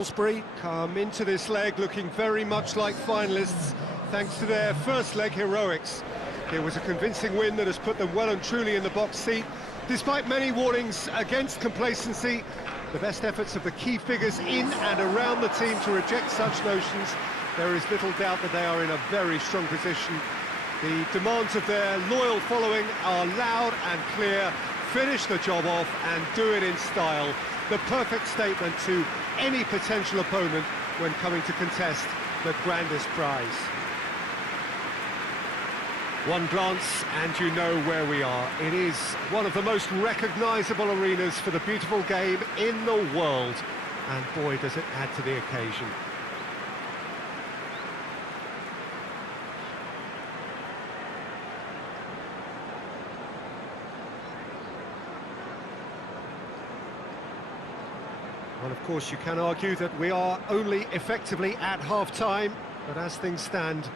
Salisbury come into this leg looking very much like finalists thanks to their first leg heroics. It was a convincing win that has put them well and truly in the box seat. Despite many warnings against complacency, the best efforts of the key figures in and around the team to reject such notions, there is little doubt that they are in a very strong position. The demands of their loyal following are loud and clear. Finish the job off and do it in style. The perfect statement to any potential opponent when coming to contest the grandest prize. One glance and you know where we are. It is one of the most recognisable arenas for the beautiful game in the world. And boy, does it add to the occasion. Well, of course, you can argue that we are only effectively at half-time, but as things stand,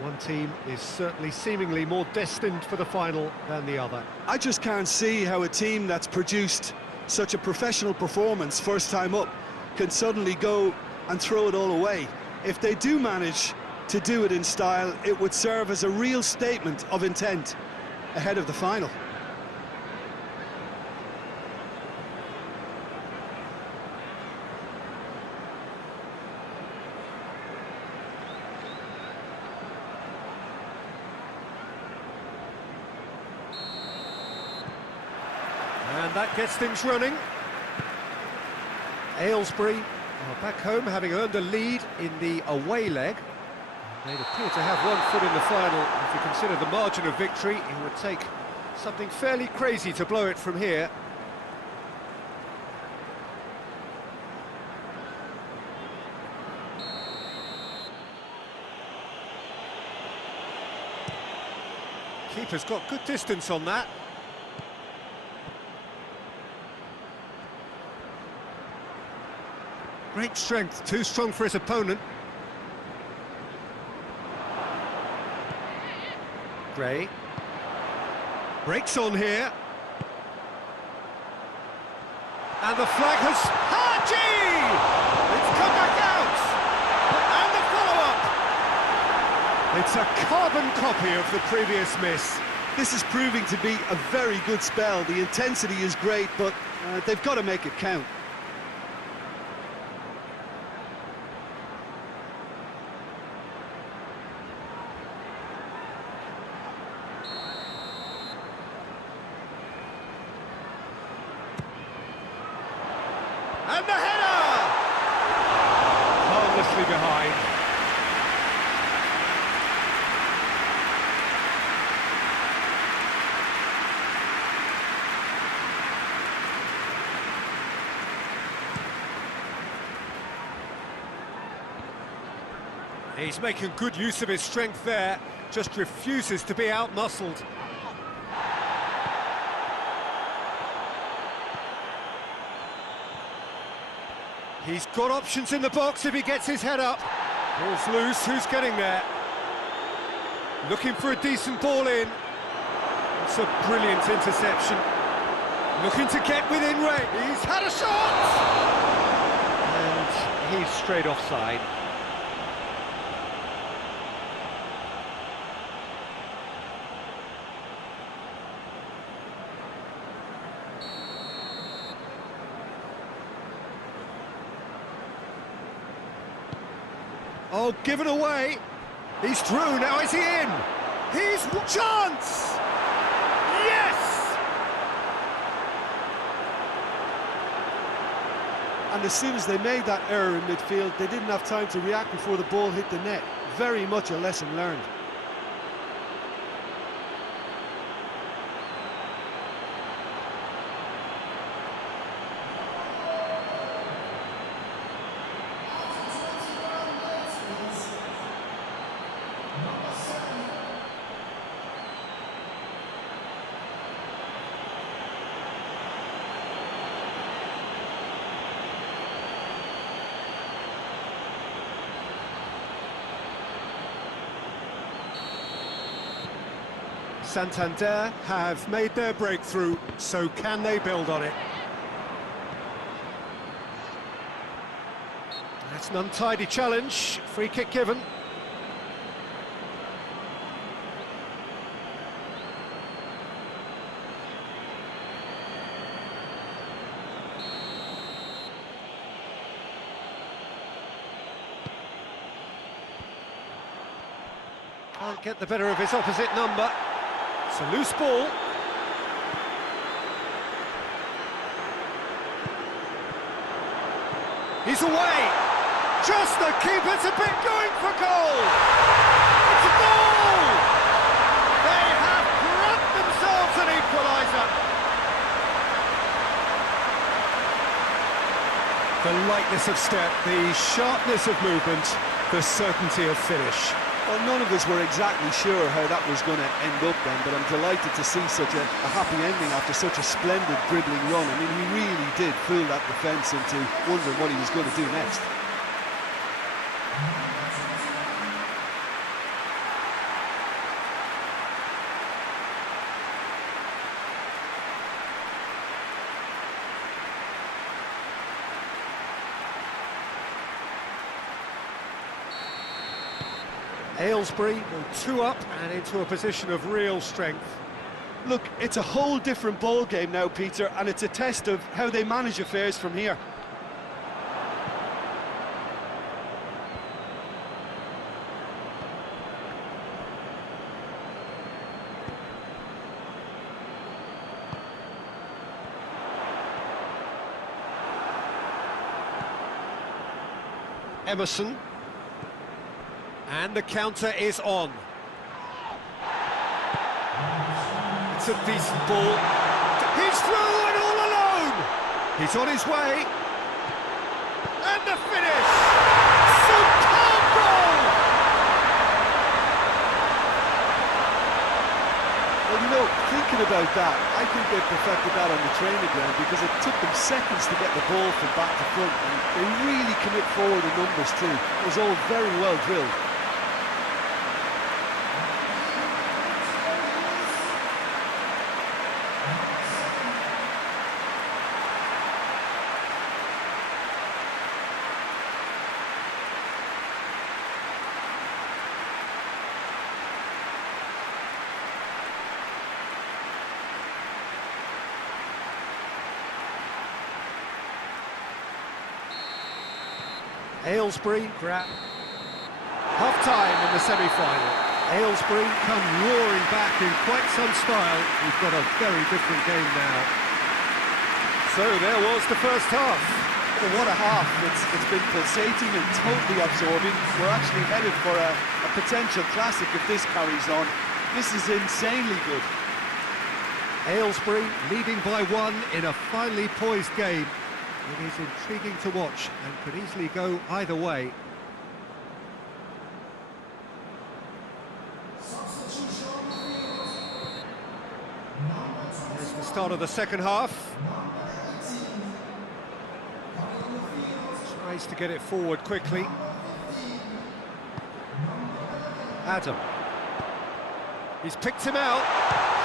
one team is certainly seemingly more destined for the final than the other. I just can't see how a team that's produced such a professional performance first time up can suddenly go and throw it all away. If they do manage to do it in style, it would serve as a real statement of intent ahead of the final. And that gets things running. Aylesbury are back home, having earned a lead in the away leg. They'd appear to have 1 foot in the final. If you consider the margin of victory, it would take something fairly crazy to blow it from here. Keeper's got good distance on that. Great strength, too strong for his opponent. Gray. Breaks on here. And the flag has... Haji! It's come back out! And the follow-up! It's a carbon copy of the previous miss. This is proving to be a very good spell. The intensity is great, but they've got to make it count. And the header! Harmlessly behind. He's making good use of his strength there, just refuses to be out-muscled. He's got options in the box if he gets his head up. Ball's loose, who's getting there? Looking for a decent ball in. It's a brilliant interception. Looking to get within range. He's had a shot! And he's straight offside. Oh, given away. He's through, now is he in? He's chance! Yes! And as soon as they made that error in midfield, they didn't have time to react before the ball hit the net. Very much a lesson learned. Santander have made their breakthrough, so can they build on it? That's an untidy challenge, free kick given. Can't get the better of his opposite number. It's a loose ball. He's away. Just the keeper's a bit going for goal. It's a goal. They have grabbed themselves an equaliser. The lightness of step, the sharpness of movement, the certainty of finish. Well, none of us were exactly sure how that was going to end up then, but I'm delighted to see such a happy ending after such a splendid dribbling run. I mean, he really did fool that defence into wondering what he was going to do next. Aylesbury go 2 up and into a position of real strength. Look, it's a whole different ball game now, Peter, and it's a test of how they manage affairs from here. Emerson. And the counter is on. It's a decent ball. He's through and all alone! He's on his way. And the finish! Superb goal! Well, you know, thinking about that, I think they perfected that on the training ground because it took them seconds to get the ball from back to front, and they really commit forward in numbers too. It was all very well drilled. Aylesbury grab. Half-time in the semi-final. Aylesbury come roaring back in quite some style. We've got a very different game now. So there was the first half. Well, what a half. It's been pulsating and totally absorbing. We're actually headed for a potential classic if this carries on. This is insanely good. Aylesbury leading by 1 in a finely poised game. It is intriguing to watch and could easily go either way. Here's the start of the second half. Tries to get it forward quickly. Adam. He's picked him out.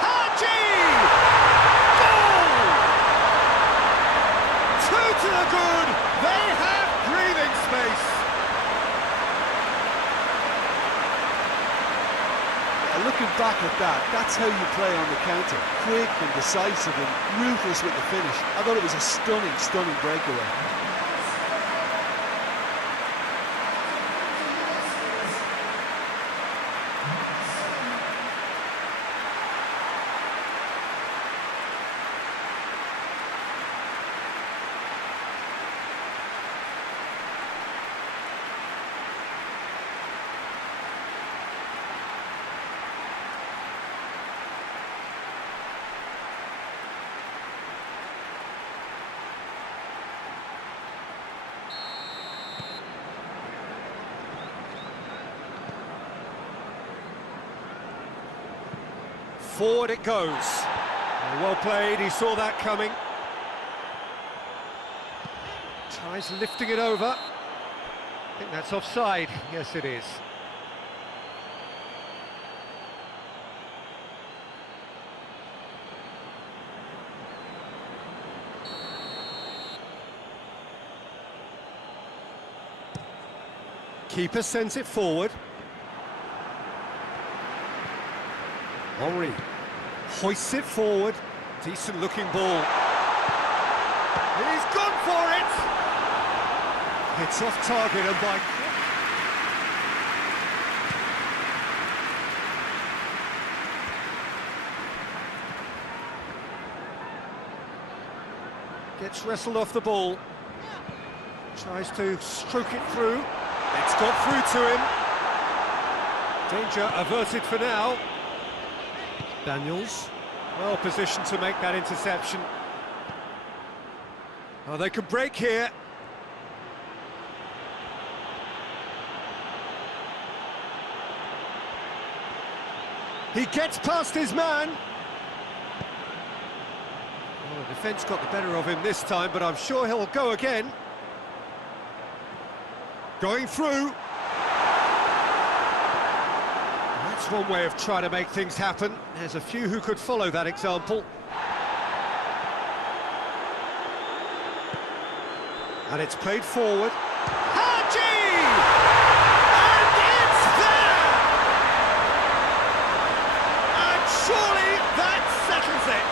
Haji! To the good, they have breathing space. Looking back at that, that's how you play on the counter. Quick and decisive and ruthless with the finish. I thought it was a stunning, stunning breakaway. Forward it goes. Well played, he saw that coming. Tries lifting it over. I think that's offside. Yes, it is. Keeper sends it forward. Henry hoists it forward. Decent looking ball. He's gone for it! It's off target and by... Gets wrestled off the ball. Tries to stroke it through. It's got through to him. Danger averted for now. Daniels, well positioned to make that interception. Oh, they could break here. He gets past his man. Oh, the defence got the better of him this time, but I'm sure he'll go again. Going through. That's one way of trying to make things happen. There's a few who could follow that example. And it's played forward. Haji! And it's there! And surely that settles it.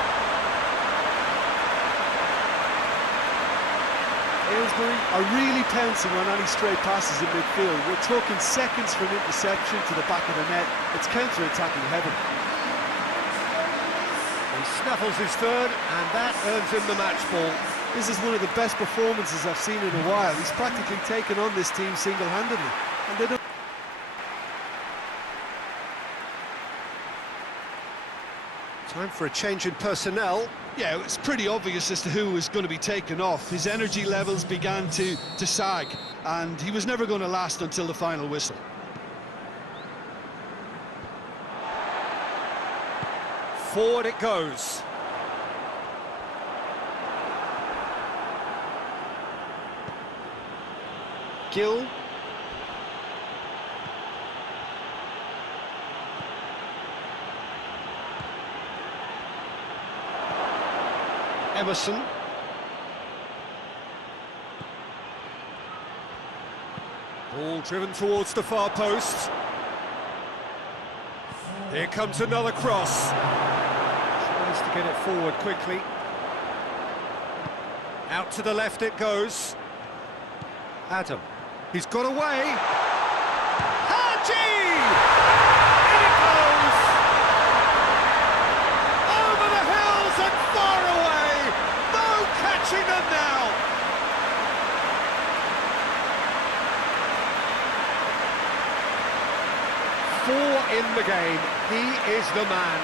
Aylesbury are really pouncing on any stray passes in midfield. We're talking seconds from interception to the back of the net. It's counter-attacking heaven. He snaffles his third, and that earns him the match ball. This is one of the best performances I've seen in a while. He's practically taken on this team single-handedly. And they don't... Time for a change in personnel. Yeah, it was pretty obvious as to who was going to be taken off. His energy levels began to sag, and he was never going to last until the final whistle. Forward it goes. Gill. Emerson. Ball driven towards the far post. Here comes another cross. Tries to get it forward quickly. Out to the left it goes. Adam. He's got away. Haji! In it goes! Over the hills and far away! No catching them now! Four in the game. He is the man.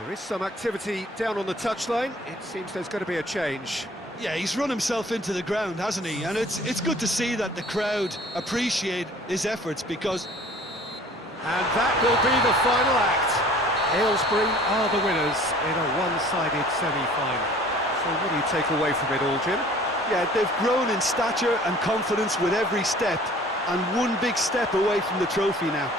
There is some activity down on the touchline. It seems there's going to be a change. Yeah, he's run himself into the ground, hasn't he? And it's good to see that the crowd appreciate his efforts because... And that will be the final act. Aylesbury are the winners in a one-sided semi-final. So what do you take away from it all, Jim? Yeah, they've grown in stature and confidence with every step, and one big step away from the trophy now.